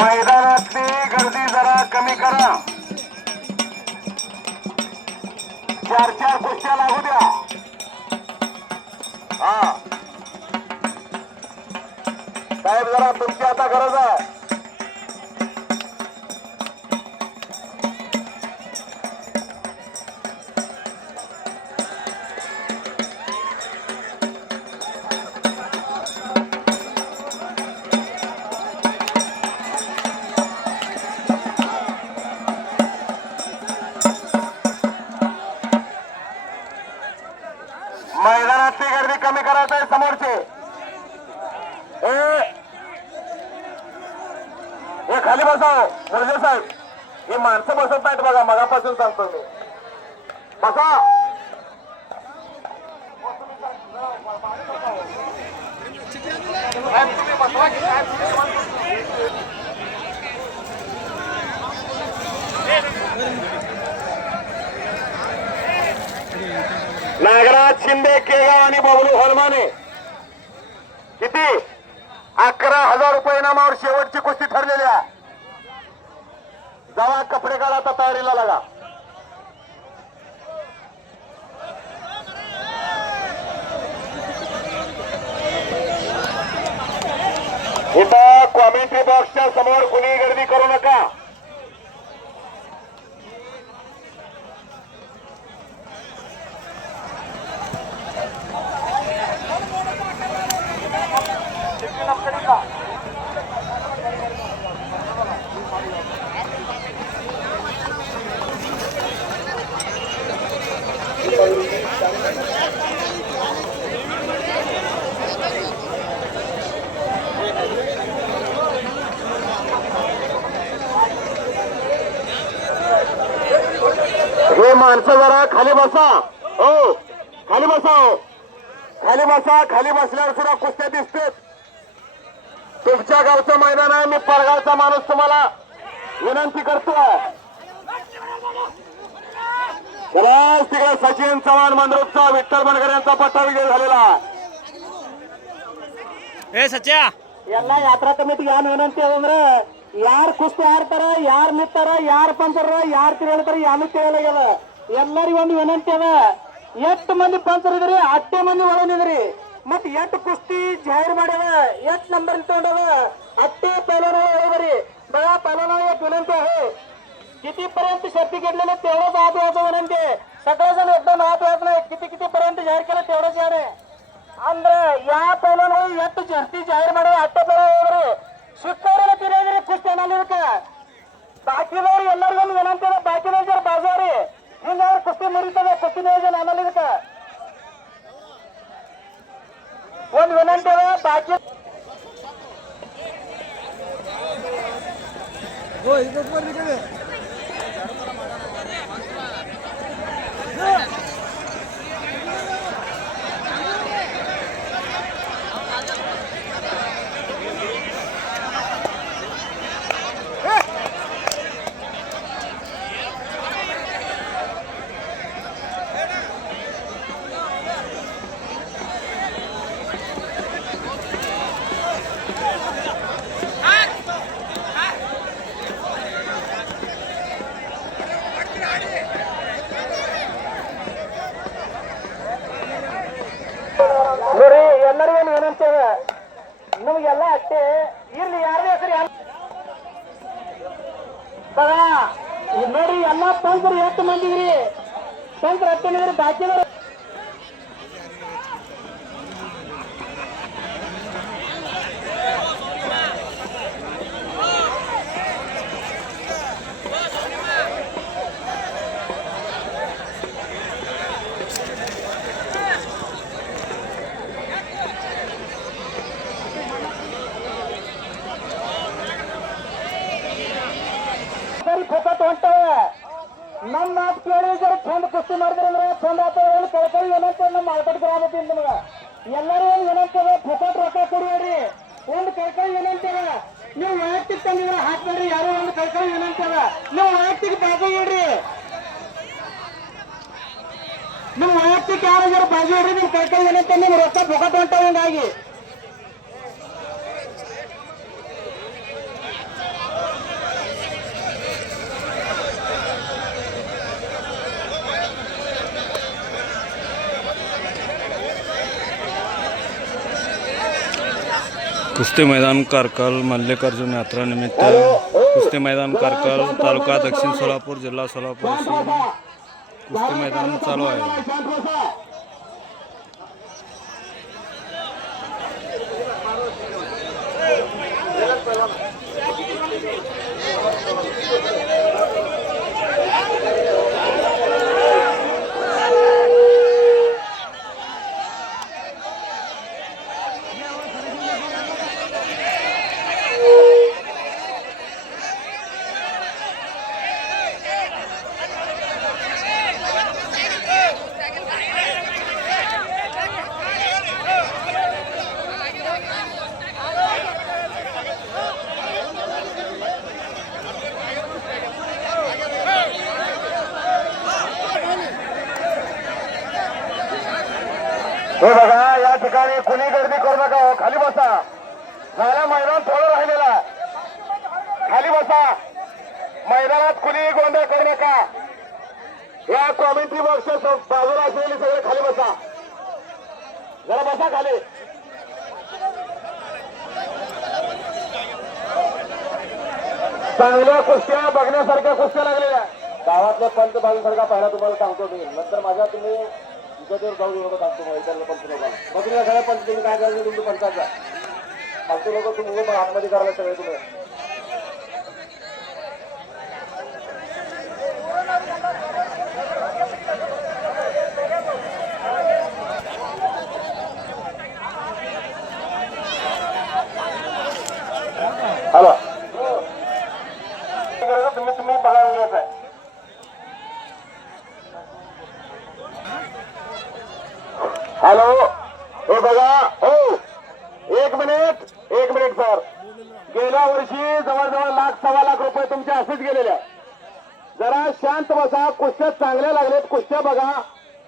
मैदानातली गर्दी जरा कमी करा. 4 कुस्त्या लागू द्या. हा साहेब जरा तुमची आता गरज आहे. मैदानातली गर्दी कमी करायचं आहे. समोरचे हे खाली बसाव. मुरजे साहेब हे माणसं बसत नाहीत बघा. मगापासून सांगतो मी. बसा. नागराज शिंदे केगाव आणि बबलू हनुमाने किती 11,000 रुपये इनामावर शेवटची कुस्ती ठरलेली आहे. जावा कपडे काढा आता तयारीला लागा. इथं कॉमेंट्री बॉक्सच्या समोर कुणी गर्दी करू नका. हे माणसं जरा खाली बसा. हो खाली बसा. हो खाली बसा. खाली बसल्यावर सुद्धा कुस्त्या दिसतात. तुमच्या गावचं मैदान आहे. मी परगावचा माणूस तुम्हाला विनंती करतोय. बराच तिकडे सचिन चव्हाण मंद्रुपचा विठ्ठल बनकर यांचा पट्टा विजय झालेला. ए सच्या ಎಲ್ಲ ಯಾತ್ರಾ ಕಮಿಟಿ ಏನ್ ವಿನಂತಿ ಅದಂದ್ರೆ ಯಾರು ಕುಸ್ತಿ ಆಡ್ತಾರ, ಯಾರು ನಿಂತಾರ, ಯಾರು ಪಂಚರ, ಯಾರು ತಿರುಗಾಡ್ತಾರ ಏನು ತಿಳಿಯಲಾಗ್ಯದ. ಎಲ್ಲರಿಗೂ ಒಂದು ವಿನಂತಿ ಅದ. 8 ಮಂದಿ ಪಂಚರ್ ಇದ್ರಿ, 8 ಮಂದಿ ಒಳಗಿದ್ರಿ. मग एट कुस्ती जाहीर ಮಾಡ್ಯಾವ 8 नंबर तोंडाव 8 पैलवान बरोबरी बघा. पैलवानाला एक विनंती आहे, कितीपर्यंत शर्ती घेतलेले तेवढंच हात व्हायचं विनंती आहे. सगळेजण एकदम हात व्हायचं नाही. किती पर्यंत जाहीर केलं तेवढंच यार आहे. ಅಂದ್ರೆ ಯಾ पैलवान ಎಷ್ಟು ಜಾಸ್ತಿ ಜಾಹಿರ್ ಮಾಡೋ 8 पैलवान ಸುತ್ತವರೆಲ್ಲ ತಿರುಗಿದ್ರೆ ಕುಸ್ತಿ ಅನ್ನಲಿಕ್ಕೆ ಬಾಕಿದವರು ಎಲ್ಲರಿಗೂ ಒಂದು ವಿನಂತಿ ಇದೆ. ಬಾಕಿದವರು ಜರ ಬಾಜಾರಿ ಹಿಂಗಾದ್ರೆ ಕುಸ್ತಿ ಮುರಿತದೆ. ಕುಸ್ತಿ ನಿಯೋಜನೆ ಅನ್ನಲಿಕ್ಕೆ ಒಂದು ವಿನಂತಿ ಇದೆ. ಬಾಕಿ ಎಲ್ಲರಿಗೂ ಏನಂತೇವೆ ನಮಗೆಲ್ಲ ಅಷ್ಟೇ ಇರ್ಲಿ ಯಾರೇ ಹೆಸರು ನೋಡ್ರಿ ಎಲ್ಲಾ ಪಂಚರು ಎಷ್ಟು ಮಂದಿಗ್ರಿ ಪಂಚರು ಹತ್ತು ಬಾಕಿ ಫೋಕಟ್ ಹೊಂಟವೆ ನಮ್ಮ ಮಾತು ಕೇಳಿ ಜರ ಚಂದ ಕುಸ್ತಿ ಮಾಡಿದ್ರೆ ಅಂದ್ರೆ ಚಂದ ಆಗ್ತದೆ ಕಳ್ಕೊಳ್ಳಿ ಏನಂತ ನಮ್ಮ ಆಟದ ಗ್ರಾಮದಿಂದ ನಿಮ್ಗೆ ಎಲ್ಲರೂ ಏನಂತದ ಫೋಕಟ್ ರೊಕ್ಕ ಕೊಡಿಬೇಡ್ರಿ ಒಂದು ಕಳ್ಕೊಳ್ಳಿ ಏನಂತದ ನೀವು ವೈಯಕ್ತಿಕ ತಂದಿದ್ರೆ ಹಾಕ್ಬೇಡ್ರಿ ಯಾರೋ ಒಂದು ಕಳ್ಕೊಳ್ಳಿ ಏನಂತದ ನೀವು ವೈಯಕ್ತಿಕ ಬಾಜು ಇಡ್ರಿ ನೀವು ವೈಯಕ್ತಿಕ ಯಾರು ಜರ ಬಾಜು ಇಡ್ರಿ ನೀವು ಕಳ್ಕೊಳ್ಳಿ ಏನಂತ ನಿಮ್ಗೆ ರೊಕ್ಕ ಫೋಕಟ್ ಹೊಂಟವೆ ಹಿಂಗಾಗಿ कुस्ती मैदान कारकल मल्लिकार्जुन यात्रा निमित्त कुस्ती मैदान कारकल तालुका दक्षिण सोलापूर जिल्हा सोलापूर असून कुस्ती मैदान चालू आहे. हे बघा या ठिकाणी कुणी गर्दी करू नका खाली बसा झाला मैदान थोडं राहिलेलं आहे खाली बसा मैदानात कुणी गोंधळ करू नका या कॉमेंट्री बॉक्सच्या बाजूला असलेले सगळे खाली बसा जरा बसा खाली चांगल्या कुस्त्या बघण्यासारख्या कुस्त्या लागलेल्या गावातल्या पंच बाजूसारखा पहिला तुम्हाला सांगतो मी नंतर माझ्या तुम्ही जाऊ देऊ नका सांगतो पंच लोकांना मग तुम्ही सगळ्या पंच तुम्ही काय करायचं तुमच्या पंचाचा फालतू लोक तुम्ही पण आतमध्ये करायला सगळे तुम्ही हॅलो तुम्ही बघायला येत आहे हॅलो हे बघा हो एक मिनिट सर गेल्या वर्षी जवळजवळ ₹1,00,000-1,15,00,000 तुमच्या असेच गेलेल्या जरा शांत बसा कुस्त्या चांगल्या लागलेत कुस्त्या बघा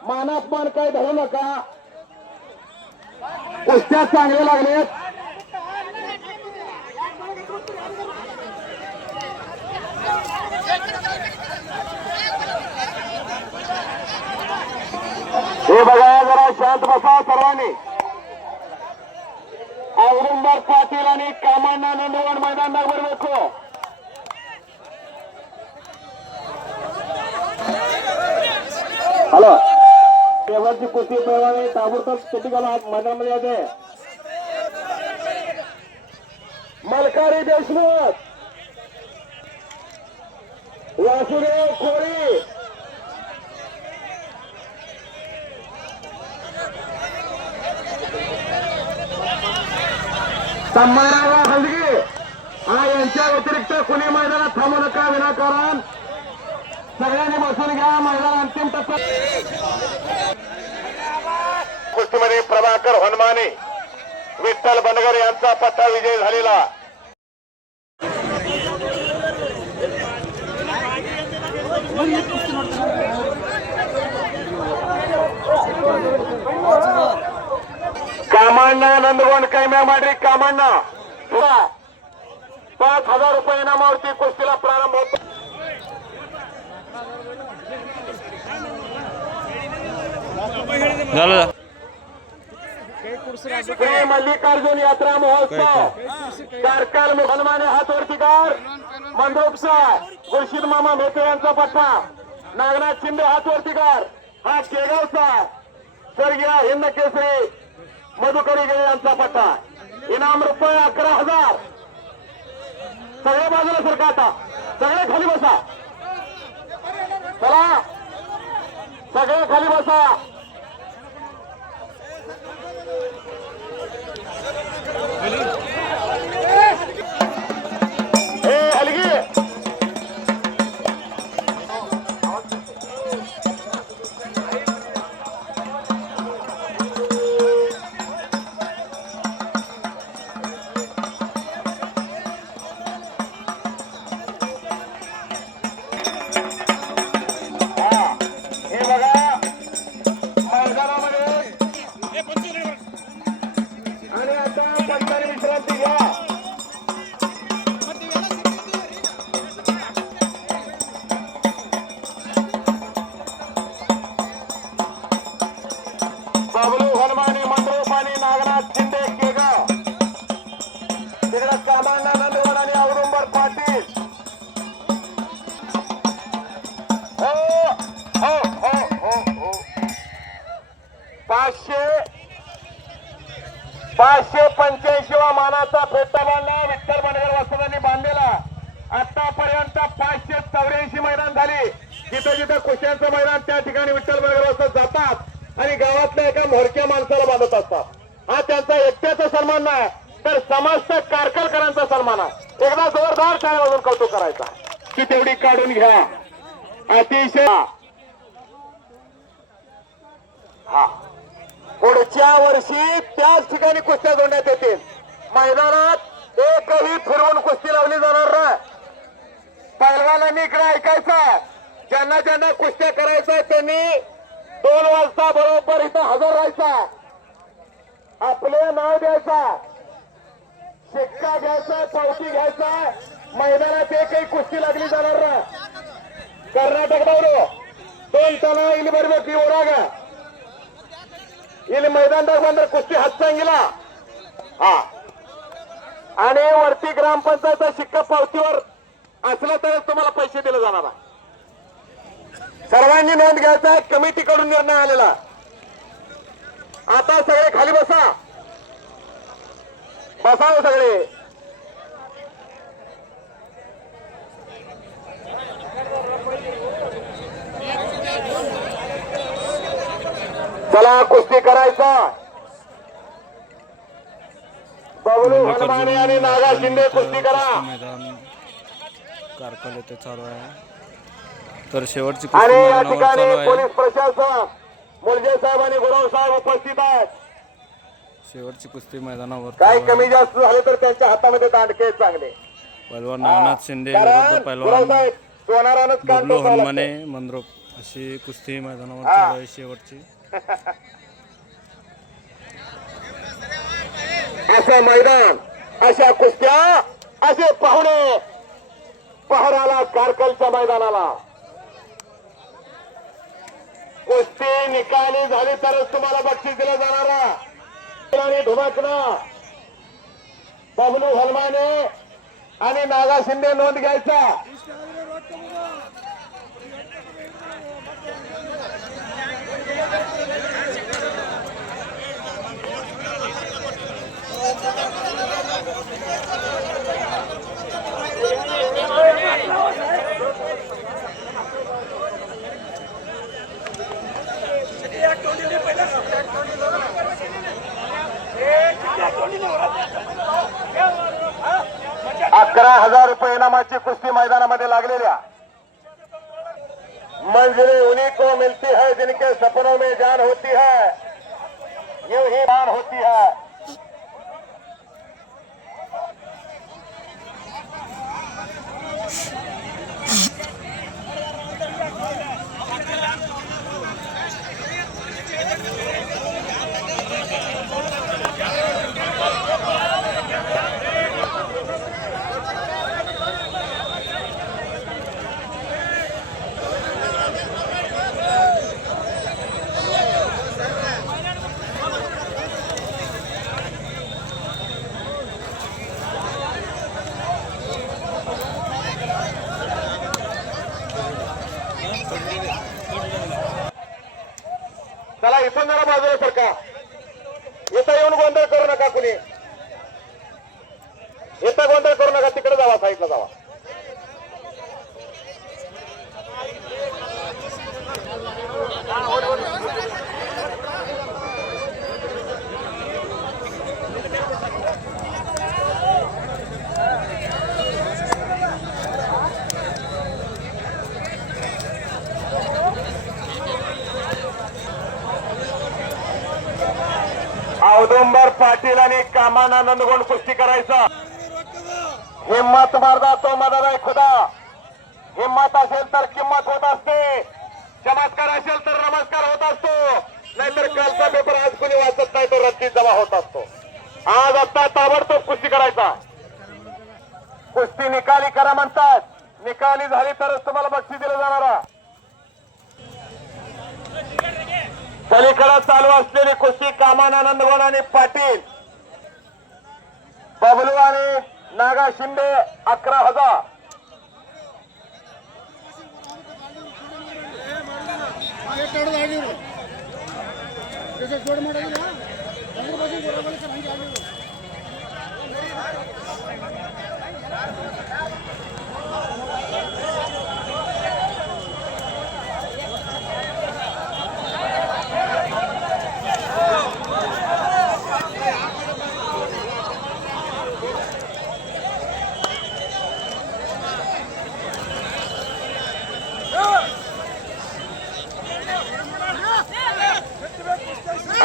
मानापमान काय धरू नका कुस्त्या चांगल्या लागलेत हे बघा जरा शांत बसा सर्वांनी औरंगाबाद पाटील आणि कामांना नंदवण मैदानावर देखो हॅलो शेवटची कुस्ती प्रमाणे ताबडतोब चिटिकाला मैदानामध्ये येते मलकारी देशमुख वासुदेव खोरी संभाजीराव हलगी हा यांच्या व्यतिरिक्त कुणी मैदानात थांबू नका विनाकारण सगळ्यांनी बसून घ्या मैदान अंतिम टप्प्यात कुस्तीमध्ये प्रभाकर हनुमाने विठ्ठल बनगर यांचा पट्टा विजय झालेला कामांना नंदगोंड कैम्या मांडरी कामांना ₹5,000 इनामावरती कुस्तीला प्रारंभ होतो झालं श्री मल्लिकार्जुन यात्रा महोत्सव कारकाल मुसलमाने हात वरती कर मंदोपसा खुर्शीद मामा मेहते यांचा पट्टा नागनाथ शिंदे हात वरती कर हा केगावचा स्वर्गीय हिंद केसरी मधुकरी गे यांचा पट्टा इनाम रुपये 11,000 सगळ्या बाजूला सरका आता सगळे खाली बसा चला सगळे खाली बसा हे हलगी हे बघा मैदानामध्ये आणि आता पंचारी विश्रांती घ्या बाबलू हनुमानी मंडळूप आणि नागनाथ शिंदे केगाव तिकडे कामांना नंदवड आणि औदुंबर पाटील हो हो हो हो हो 585 वा मानाचा फेटा बांधला विठ्ठल बनगर वसतांनी बांधलेला आतापर्यंत 584 मैदान झाली जिथे जिथे कुस्त्यांचं मैदान त्या ठिकाणी विठ्ठल बनगर वसत जातात आणि गावातल्या एका म्होरक्या माणसाला बांधत असतात हा त्यांचा एकट्याचा सन्मान नाही तर समस्त कारकलकरांचा सन्मान आहे एकदा जोरदार टाळ्या वाजवून कौतुक करायचा ती तेवढी काढून घ्या अतिशय हा पुढच्या वर्षी त्याच ठिकाणी कुस्त्या जोडण्यात येतील मैदानात एकही फिरवून कुस्ती लावली जाणार नाही पैलवानांनी इकडे ऐकायचं ज्यांना ज्यांना कुस्त्या करायचं त्यांनी 2 वाजता बरोबर इथं हजर राहायचा आपले नाव द्यायचा शिक्का घ्यायचा पावती घ्यायचा मैदानात एकही कुस्ती लागली जाणार नाही कर्नाटक दौरो 2 तना ಇಲ್ಲಿ ಬರಬೇಕು ಈ ಊರಾಗ ಇಲ್ಲಿ मैदानದಾಗ ಬಂದ್ರೆ कुस्ती ಹಚ್ಚಂಗಿಲ್ಲ हा आणि वरती ग्रामपंचायतचा शिक्का पावतीवर असला तरच तुम्हाला पैसे दिले जाणार सर्वांनी नोंद घ्यायचा कमिटीकडून निर्णय आलेला आता सगळे खाली बसा बसावं सगळे चला कुस्ती करायचा बबलू हनुमाने आणि नागा शिंदे कुस्ती करा मैदान कारकल येथे चालू आहे तर शेवटची आणि कुस्ती या मैदानावर ठिकाणी चालू आहे पोलीस प्रशासक मुलजे साहेब आणि गुरव साहेब उपस्थित आहेत शेवटची कुस्ती मैदानावर काही चालू आहे. कमी जास्त झाले तर त्यांच्या हातामध्ये दांडके आहेत चांगले पहलवान नागनाथ शिंदे कारण विरुद्ध गुरव पहलवान साहेब सोनारानच कान बबलू टोचावं हनुमाने लागतं. मंद्रोप अशी कुस्ती मैदानावर चालू आहे शेवटची असं मैदान अशा कुस्त्या असे पाहुणे पहराला कारकलच्या मैदानाला कुस्ती निकाली झाली तरच तुम्हाला बक्षीस दिलं जाणार आणि धुमाकणं बबलू हनुमाने आणि नागा शिंदे नोंद घ्यायचा ₹11,000 इनामाची कुस्ती मैदानामध्ये लागलेल्या मंजिलें उन्हीं को मिलती है जिनके सपनों में जान होती है यूं ही जान होती है बाजूला सरका. इथं येऊन गोंधळ करू नका कुणी. इथं गोंधळ करू नका. तिकडे जावा, साईडला जावा. औदुंबर पाटील आणि कामाना नंदगोंड कुस्ती करायचा. हिम्मत मारदा तो मदत आहे खुदा. हिम्मत असेल तर किंमत होत असते. चमत्कार असेल तर नमस्कार होत असतो. नाहीतर कालचा पेपर आज कुणी वाचत नाही तो रद्दीत जमा होत असतो. आज आता ताबडतोब कुस्ती करायचा. कुस्ती निकाली करा म्हणतात. निकाली झाली तरच तुम्हाला बक्षीस दिलं जाणार. पलीकडे चालू असलेली कुस्ती कामानंद गोंड आणि पाटील, बबलू आणि नागा शिंदे 11,000.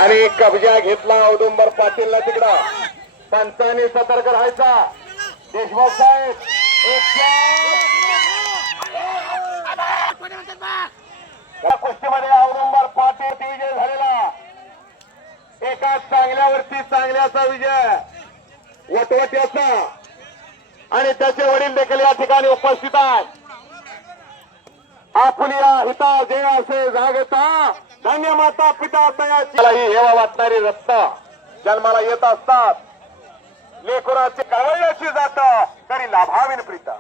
आणि कब्जा घेतला औदुंबर पाटीलला. तिकडं पंचांनी सतर्क राहायचा. देशमुख साहेब या कुस्तीमध्ये औदुंबर पाटील विजय झालेला. एका चांगल्यावरती चांगल्याचा विजय वटवट्याचा. आणि त्याचे वडील देखील या ठिकाणी उपस्थित आहेत. आपुलिया हिता जे असे जागता धन्य माता पिता तयाची ही हेवा वाटणारी रत्न जन्माला येत असतात. लेकराची कळवळ्याची जात तरी लाभावीन प्रीता.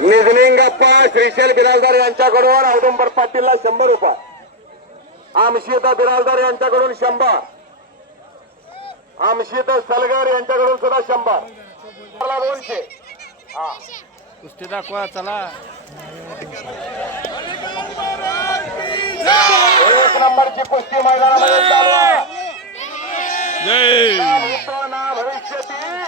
निजलिंगप्पा श्रीशैल बिराजदार यांच्याकडून औदुंबर पाटीलला 100 रुपये. आमशीता बिराजदार यांच्याकडून 100. आमशीता सलगर यांच्याकडून सुद्धा 100. 200. कुस्ती दाखवा चला. 1 नंबरची कुस्ती मैदानामध्ये चालू आहे. जय भविष्यातील